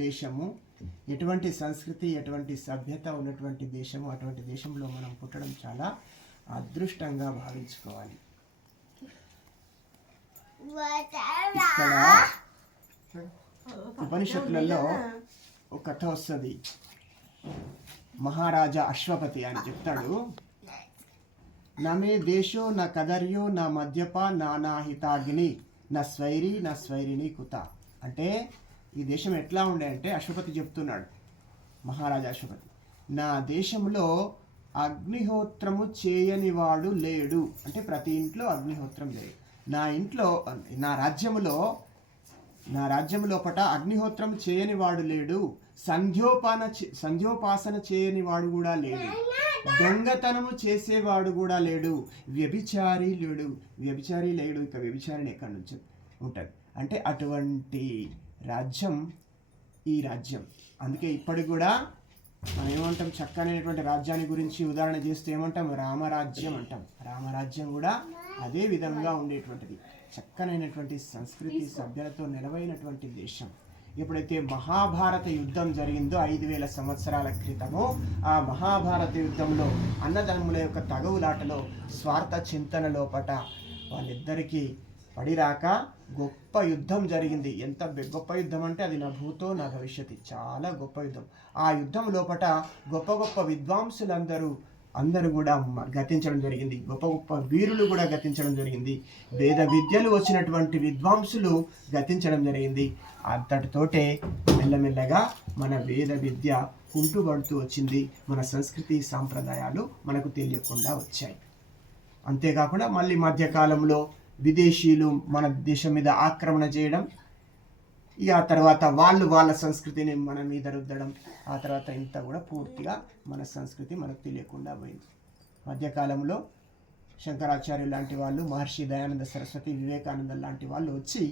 దేశము, ఎటువంటి సంస్కృతి, ఎటువంటి సభ్యత ఉన్నటువంటి దేశము, అటువంటి దేశంలో మనం పుట్టడం చాలా అదృష్టంగా భావించుకోవాలి. ఇక్కడ ఉపనిషత్తులలో ఒక కథ వస్తుంది. మహారాజా అశ్వపతి అని చెప్తాడు, నమే దేశో నా కదర్యో నా మద్యప నానాహితాగ్ని నా స్వైరిని కుత. అంటే ఈ దేశం ఎట్లా ఉండే అంటే అశ్వపతి చెప్తున్నాడు, మహారాజా అశ్వపతి, నా దేశంలో అగ్నిహోత్రము చేయని వాడు లేడు. అంటే ప్రతి ఇంట్లో అగ్నిహోత్రం లేదు. నా రాజ్యము లోపట అగ్నిహోత్రం చేయని వాడు లేడు. సంధ్యోపాసన చేయని వాడు కూడా లేడు. దొంగతనము చేసేవాడు కూడా లేడు. వ్యభిచారి లేడు. ఇక వ్యభిచారిని ఎక్కడి నుంచి ఉంటుంది అంటే అటువంటి రాజ్యం ఈ రాజ్యం. అందుకే ఇప్పటికి కూడా మనం ఏమంటాం, చక్కనైనటువంటి రాజ్యాన్ని గురించి ఉదాహరణ చేస్తే ఏమంటాం, రామరాజ్యం అంటాం. రామరాజ్యం కూడా అదే విధంగా ఉండేటువంటిది, చక్కనైనటువంటి సంస్కృతి సభ్యతతో నిలవైనటువంటి దేశం. ఎప్పుడైతే మహాభారత యుద్ధం జరిగిందో 5000 సంవత్సరాల క్రితము, ఆ మహాభారత యుద్ధంలో అన్నదమ్ముల యొక్క తగవులాటలో స్వార్థ చింతన లోపట వాళ్ళిద్దరికీ పడిరాక గొప్ప యుద్ధం జరిగింది. ఎంత గొప్ప యుద్ధం అంటే అది నా భూతో నా భవిష్యత్తు, చాలా గొప్ప యుద్ధం. ఆ యుద్ధం లోపట గొప్ప గొప్ప విద్వాంసులందరూ కూడా గతించడం జరిగింది. గొప్ప గొప్ప వీరులు కూడా గతించడం జరిగింది. వేద విద్యలు వచ్చినటువంటి విద్వాంసులు గతించడం జరిగింది. అంతటితోటే మెల్లమెల్లగా మన వేద విద్య కుంటుపడుతూ వచ్చింది. మన సంస్కృతి సాంప్రదాయాలు మనకు తెలియకుండా వచ్చాయి. అంతేకాకుండా మళ్ళీ మధ్యకాలంలో విదేశీయులు మన దేశం మీద ఆక్రమణ చేయడం, ఇక ఆ తర్వాత వాళ్ళ సంస్కృతిని మన మీద రుద్దడం, ఆ తర్వాత ఇంత కూడా పూర్తిగా మన సంస్కృతి మనకు తెలియకుండా పోయింది. మధ్యకాలంలో శంకరాచార్యులు లాంటి వాళ్ళు, మహర్షి దయానంద సరస్వతి, వివేకానంద లాంటి వాళ్ళు వచ్చి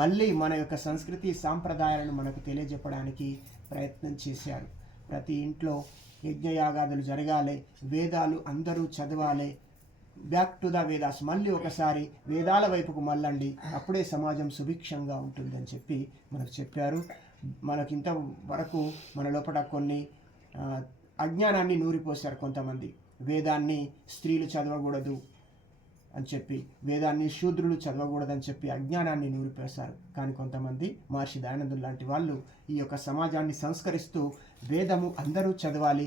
మళ్ళీ మన యొక్క సంస్కృతి సాంప్రదాయాలను మనకు తెలియజెప్పడానికి ప్రయత్నం చేశారు. ప్రతి ఇంట్లో యజ్ఞయాగాదులు జరగాలి, వేదాలు అందరూ చదవాలి, బ్యాక్ టు ద వేదాస్, మళ్ళీ ఒకసారి వేదాల వైపుకు మళ్ళండి, అప్పుడే సమాజం సుభిక్షంగా ఉంటుందని చెప్పి మనకు చెప్పారు. మనకి ఇంతవరకు మన లోపల కొన్ని అజ్ఞానాన్ని నూరిపోశారు. కొంతమంది వేదాన్ని స్త్రీలు చదవకూడదు అని చెప్పి, వేదాన్ని శూద్రులు చదవకూడదని చెప్పి అజ్ఞానాన్ని నూరిపోశారు. కానీ కొంతమంది మహర్షి దయానందులు లాంటి వాళ్ళు ఈ యొక్క సమాజాన్ని సంస్కరిస్తూ వేదము అందరూ చదవాలి,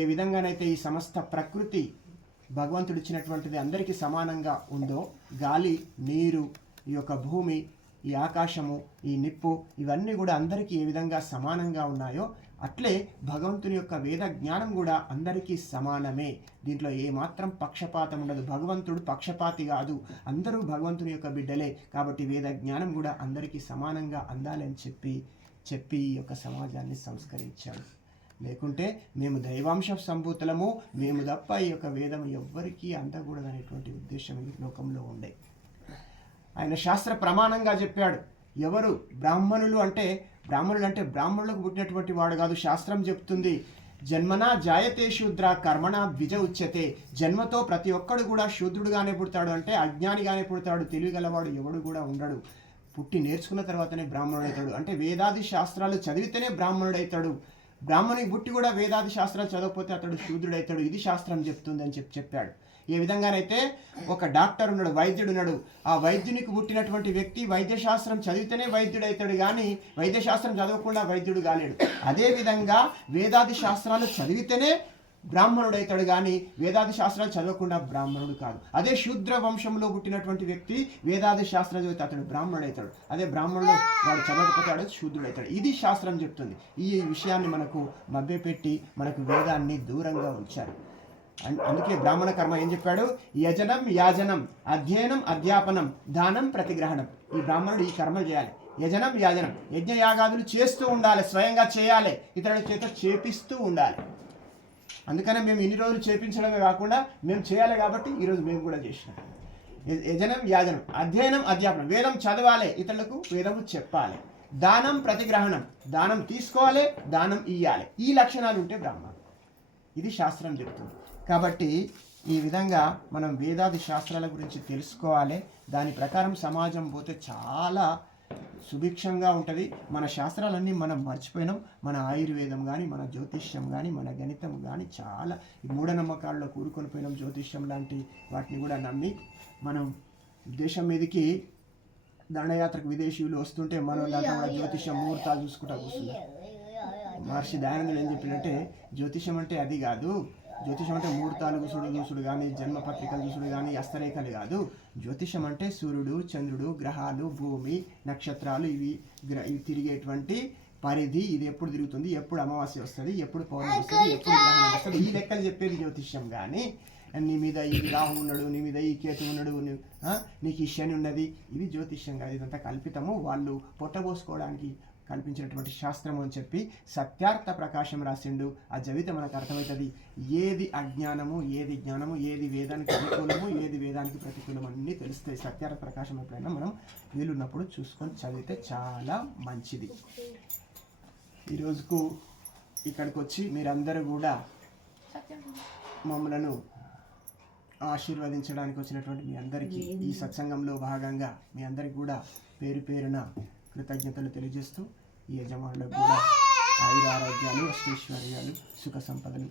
ఏ విధంగానైతే ఈ సమస్త ప్రకృతి భగవంతుడు ఇచ్చినటువంటిది అందరికీ సమానంగా ఉందో, గాలి, నీరు, ఈ యొక్క భూమి, ఈ ఆకాశము, ఈ నిప్పు, ఇవన్నీ కూడా అందరికీ ఏ విధంగా సమానంగా ఉన్నాయో అట్లే భగవంతుని యొక్క వేద జ్ఞానం కూడా అందరికీ సమానమే. దీంట్లో ఏమాత్రం పక్షపాతం ఉండదు. భగవంతుడు పక్షపాతి కాదు, అందరూ భగవంతుని యొక్క బిడ్డలే. కాబట్టి వేద జ్ఞానం కూడా అందరికీ సమానంగా అందాలని చెప్పి ఈ యొక్క సమాజాన్ని సంస్కరించాడు. లేకుంటే మేము దైవాంశ సంభూతులము, మేము తప్ప ఈ యొక్క వేదం ఎవ్వరికీ అందకూడదనేటువంటి ఉద్దేశం ఈ లోకంలో ఉండే. ఆయన శాస్త్ర ప్రమాణంగా చెప్పాడు. ఎవరు బ్రాహ్మణులు అంటే బ్రాహ్మణులకు పుట్టినటువంటి వాడు కాదు. శాస్త్రం చెప్తుంది, జన్మనా జాయతే శూద్ర కర్మణా ద్విజ ఉచ్యతే. జన్మతో ప్రతి ఒక్కడు కూడా శూద్రుడుగానే పుడతాడు, అంటే అజ్ఞానిగానే పుడతాడు. తెలివిగలవాడు ఎవడు కూడా ఉండడు. పుట్టి నేర్చుకున్న తర్వాతనే బ్రాహ్మణుడవుతాడు. అంటే వేదాది శాస్త్రాలు చదివితేనే బ్రాహ్మణుడవుతాడు. బ్రాహ్మణునికి పుట్టి కూడా వేదాది శాస్త్రాలు చదవకపోతే అతడు శూద్రుడవుతాడు. ఇది శాస్త్రం చెప్తుంది అని చెప్పాడు. ఏ విధంగానైతే ఒక డాక్టర్ ఉన్నాడు, వైద్యుడు ఉన్నాడు. ఆ వైద్యునికి పుట్టినటువంటి వ్యక్తి వైద్యశాస్త్రం చదివితేనే వైద్యుడు అవుతాడు, కానీ వైద్యశాస్త్రం చదవకుండా వైద్యుడు కాలేడు. అదేవిధంగా వేదాది శాస్త్రాలు చదివితేనే బ్రాహ్మణుడు అవుతాడు, కానీ వేదాది శాస్త్రాలు చదవకుండా బ్రాహ్మణుడు కాదు. అదే శూద్ర వంశంలో పుట్టినటువంటి వ్యక్తి వేదాది శాస్త్రాలు చదివితే అతడు బ్రాహ్మణుడు అవుతాడు. అదే బ్రాహ్మణుడు వాడు చదవకపోతాడు, శూద్రుడు అవుతాడు. ఇది శాస్త్రం చెప్తుంది. ఈ విషయాన్ని మనకు మభ్యపెట్టి మనకు వేదాన్ని దూరంగా ఉంచారు. అందుకే బ్రాహ్మణ కర్మ ఏం చెప్పాడు, యజనం యాజనం అధ్యయనం అధ్యాపనం దానం ప్రతిగ్రహణం. ఈ బ్రాహ్మణుడు ఈ కర్మలు చేయాలి. యజనం యాజనం, యజ్ఞయాగాదులు చేస్తూ ఉండాలి, స్వయంగా చేయాలి, ఇతరుల చేత చేపిస్తూ ఉండాలి. అందుకనే మేము ఇన్ని రోజులు చేపించడమే కాకుండా మేము చేయాలి కాబట్టి ఈరోజు మేము కూడా చేసినాం. యజనం యాజనం అధ్యయనం అధ్యాపనం, వేదం చదవాలి, ఇతరులకు వేదము చెప్పాలి. దానం ప్రతిగ్రహణం, దానం తీసుకోవాలి, దానం ఇయ్యాలి. ఈ లక్షణాలు ఉంటే బ్రాహ్మణుడు. ఇది శాస్త్రం చెప్తుంది. కాబట్టి ఈ విధంగా మనం వేదాది శాస్త్రాల గురించి తెలుసుకోవాలి. దాని ప్రకారం సమాజం పోతే చాలా సుభిక్షంగా ఉంటుంది. మన శాస్త్రాలన్నీ మనం మర్చిపోయినాం. మన ఆయుర్వేదం కానీ, మన జ్యోతిష్యం కానీ, మన గణితం కానీ చాలా మూఢనమ్మకాల్లో కూరుకొని పోయినాం. జ్యోతిష్యం లాంటి వాటిని కూడా నమ్మి మనం దేశం మీదకి దండయాత్రకు విదేశీయులు వస్తుంటే మనం దాంట్లో కూడా జ్యోతిష్యం ముహూర్తాలు చూసుకుంటా కూర్చున్నాం. మహర్షి దయానందుడు ఏం చెప్పినట్టే, జ్యోతిష్యం అంటే అది కాదు, జ్యోతిషం అంటే ముహూర్తాలు చూసుడు కానీ, జన్మపత్రికలు చూసుడు కానీ, హస్తరేఖలు కాదు. జ్యోతిషం అంటే సూర్యుడు, చంద్రుడు, గ్రహాలు, భూమి, నక్షత్రాలు, ఇవి తిరిగేటువంటి పరిధి, ఇది ఎప్పుడు తిరుగుతుంది, ఎప్పుడు అమావాస్య వస్తుంది, ఎప్పుడు పౌర్ణమి వస్తుంది, ఎప్పుడు గ్రహణం వస్తుంది, ఈ లెక్కలు చెప్పేది జ్యోతిష్యం. కానీ నీ మీద ఈ రాహు ఉన్నాడు, నీ మీద ఈ కేతు ఉన్నాడు, నీకు ఈ శని ఉన్నది, ఇవి జ్యోతిష్యం కాదు, ఇదంతా కల్పితము, వాళ్ళు పొట్టబోసుకోవడానికి కల్పించినటువంటి శాస్త్రం అని చెప్పి సత్యార్థ ప్రకాశం రాసిండు. ఆ చదివితే మనకు అర్థమవుతుంది ఏది అజ్ఞానము, ఏది జ్ఞానము, ఏది వేదానికి అనుకూలము, ఏది వేదానికి ప్రతికూలము అన్నీ తెలుస్తాయి. సత్యార్థ ప్రకాశం ఎప్పుడైనా మనం వీలున్నప్పుడు చూసుకొని చదివితే చాలా మంచిది. ఈరోజుకు ఇక్కడికి వచ్చి మీరందరూ కూడా మమ్మలను ఆశీర్వదించడానికి వచ్చినటువంటి మీ అందరికీ ఈ సత్సంగంలో భాగంగా మీ అందరికీ కూడా పేరు పేరున కృతజ్ఞతలు తెలియజేస్తూ ఈ యజమానులకు కూడా ఆయుర ఆరోగ్యాలు, అష్టైశ్వర్యాలు, సుఖ సంపదలు